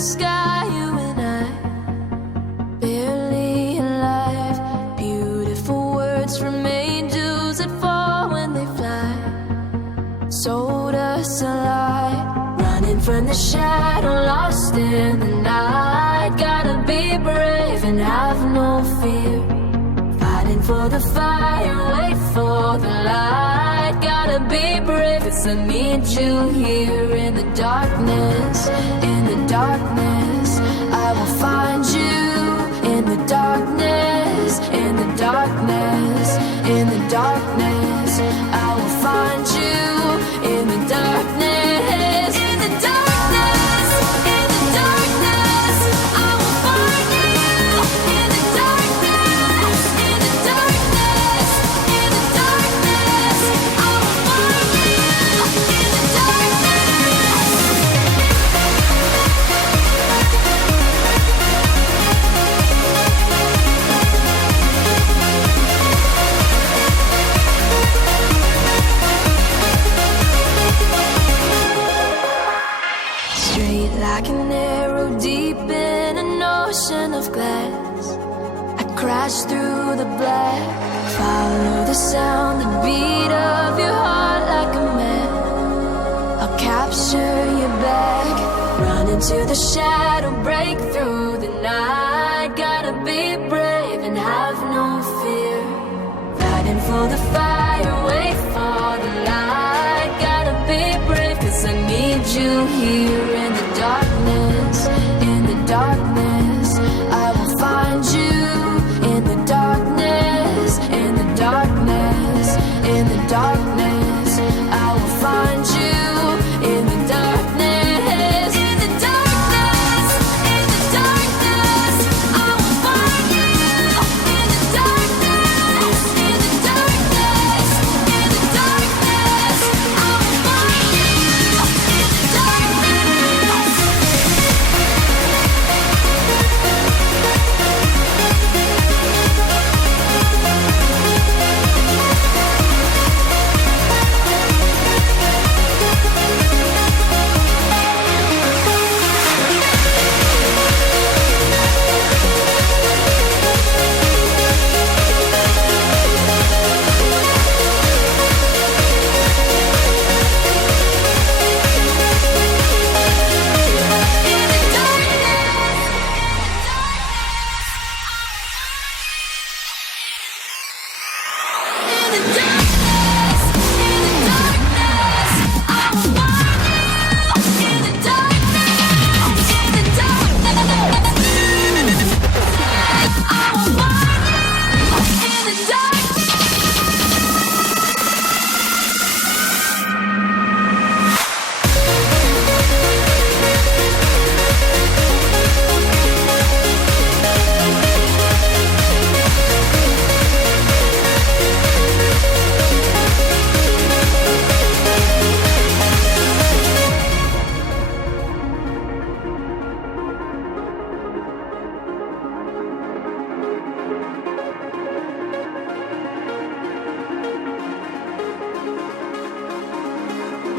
the sky, you and I, barely alive. Beautiful words from angels that fall when they fly. Sold us a lie, running from the shadow, lost in the night. Gotta be brave and have no fear, fighting for the fire, wait for the light. Gotta be brave, 'cause I need you here in the darkness. In the darkness, I will find you. In the darkness, in the darkness, in the darkness, I will find you. In the darkness, in the darkness, in the darkness, I will find you. In the darkness, in the darkness, in the darkness, I will find you. In the straight like an arrow deep in an ocean of glass, I crash through the black, follow the sound, the beat of your heart like a man. I'll capture you back, run into the shadow, break through the night. Gotta be brave and have no fear, fighting for the fight.